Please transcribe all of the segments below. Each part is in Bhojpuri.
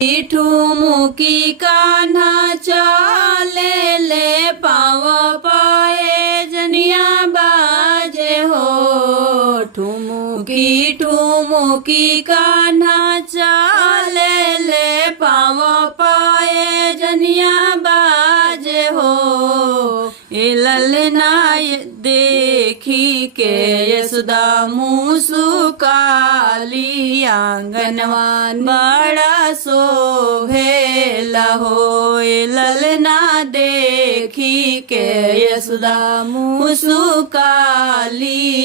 ठुमुकी कान्हा चाले ले पाव पाए जनिया बाजे हो। ठुमुकी ठुमुकी कान्हा चाले ले पाव पाए जनिया बाजे हो। ए ललना देखी के यशोदा मुसुकाली आंगनवा बड़ा सोहेला हो। ए ललना देखी के यशोदा मुसुकाली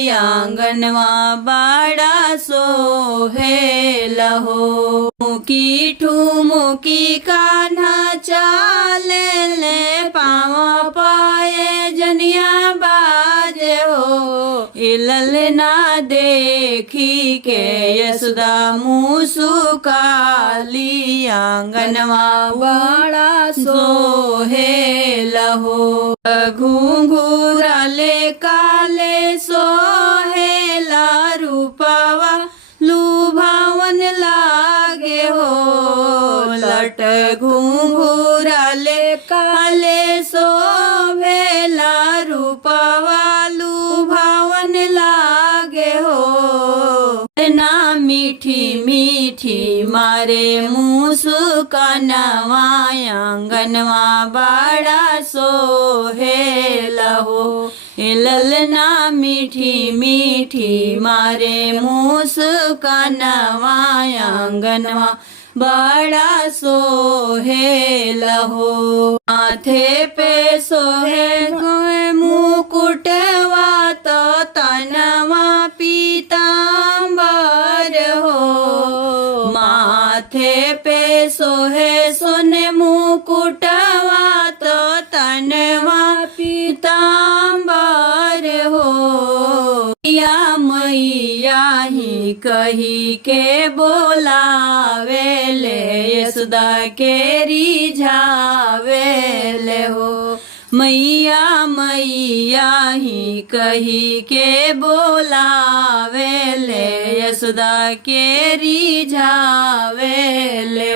आंगनवा बड़ा सोहेला हो। मुकी ठुमुकी कान्हा चाले ले पाव पाए जनिया बाजे हो। ए ललना देखी के यशोदा मुसुकाली आंगनवा बड़ा सोहेला हो। घुंघुराले काले सोहेला रूपवा लुभावन लागे हो। लट घुंघुराले काले सोहेला रूपवा लुभावन लागे हो। ना मीठी मीठी मारे मुस्कानवा आंगनवा बड़ा सोहेला हो। ए ललना मीठी मीठी मारे मुस्कानवा आंगनवा बड़ा सोहेला हो। माथे पे सोहे मुकुटवा तो तनवा पीतांबर हो। माथे पे सोहे सोने मुकुटवा तो तनवा पीतांबर हो। या मैया ही कही के बोलावेले यशोदा के रिझावेले हो। मैया मैया ही कही के बोलावेले यशोदा के रिझावेले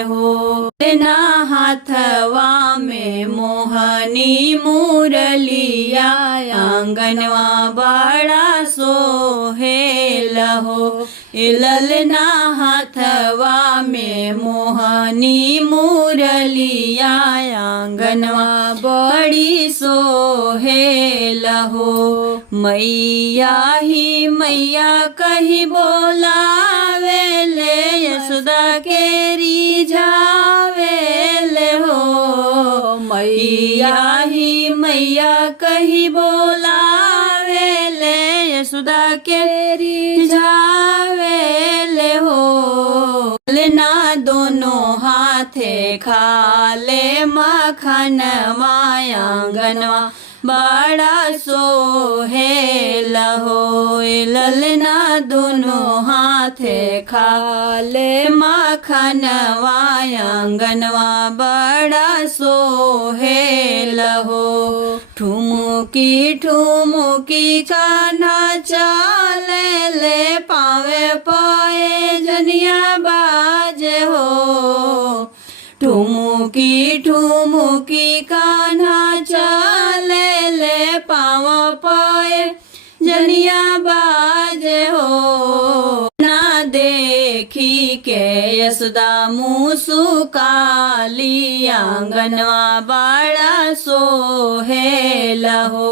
हो। ना हाथवा में मोहनी मुरलिया आंगनवा बड़ा सोहेला हो। ए ललना हाथवा में मोहनी मुरलिया आंगनवा बड़ी सोहेला हो। मैया ही मैया कही बोलावेले यशोदा के रिझावेले हो। मैया ही मैया कही बोलावेले यशोदा के रिझावेले हो। ललना दोनों हाथे खाले मखन आंगनवा बड़ा सोहेला हो। ए ललना दोनों हाथे खाले मखन आंगनवा बड़ा सोहेला हो। ठुमुकी ठुमुकी कान्हा चाले ले पावे पाए जनिया बाजे हो। ठुमुकी ठुमुकी कान्हा चाले ले पाव पाए जनिया बाजे हो। ना देखी के यशोदा मुसुकाली आंगनवा बड़ा सोहेला हो।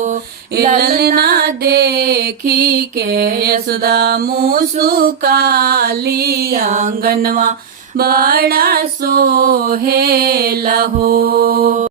ललना देखी के यशोदा मुसुकाली आंगनवा बड़ा सोहेला हो।